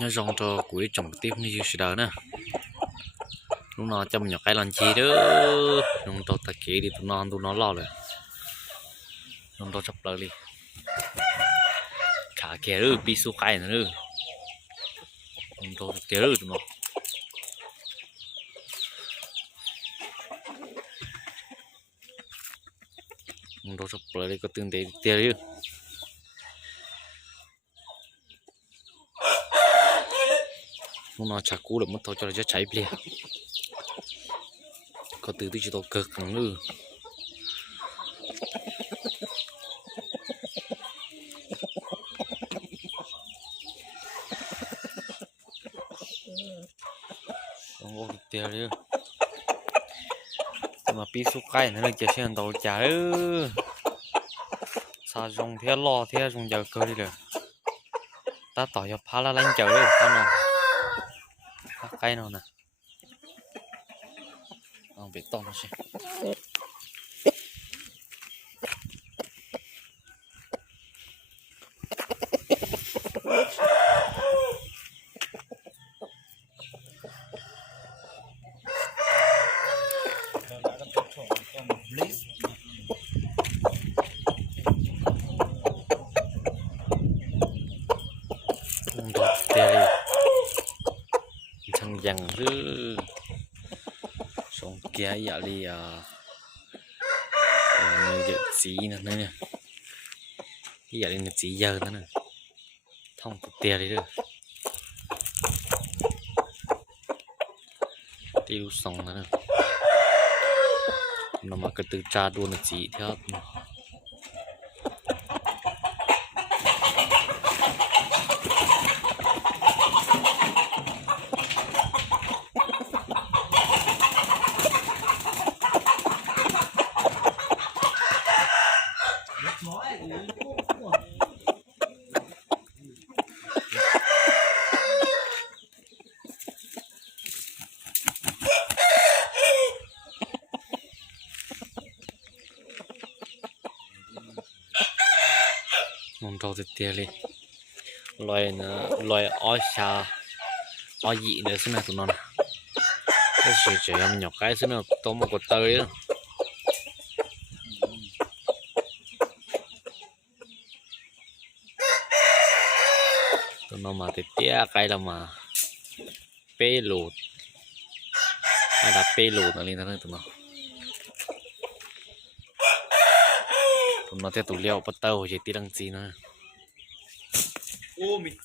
nó rong cho cuối trồng tiếp như gì đó nè lúc nào chăm nhỏ cái lần chi đó. Rong tôi ta kỹ đi, tụi non tụi nó lo rồi. Rong tôi chọc lời đi. Cả kia đó bị số cái nữa. Đó rong cho kia đó tụi nó. Rong tôi chọc lời đi, có tương tế tiêu đi lúc nào chả cú được mất thôi, cho nó chết cháy bia. Có từ từ chỉ tao cực lắm nữa không có tiền đi. Mà pi số cái nữa là chỉ xem đầu chả ư. Sao dùng thế, lo thế, dùng giờ cơ đi được. Ta tỏ cho phá là lên chờ đi, con nào. 買いのな。あ、べったのし。Please. ยังหรือสงแกอย่าเรีอมันจะสีนั่นเนี่ยอย่าเรียนสีเยอะนั่นน่ะท่องเตียเลยด้วอตีรู้สองนั่นน่ะนำมากระตือจาดูวนสีเท่า mong trâu thì tiền đi loài nó loài ói xa ói dị nữa xem nào tụi nó cái sự trẻ em nhỏ cái xem nào tôm một cột tơi đó Ito na matitiyak. Kaya lang mga payload. Kaya payload. Alin na lang ito na. Ito na siya tuliyaw. Patawo siya. Tirang sina. Oh, mito.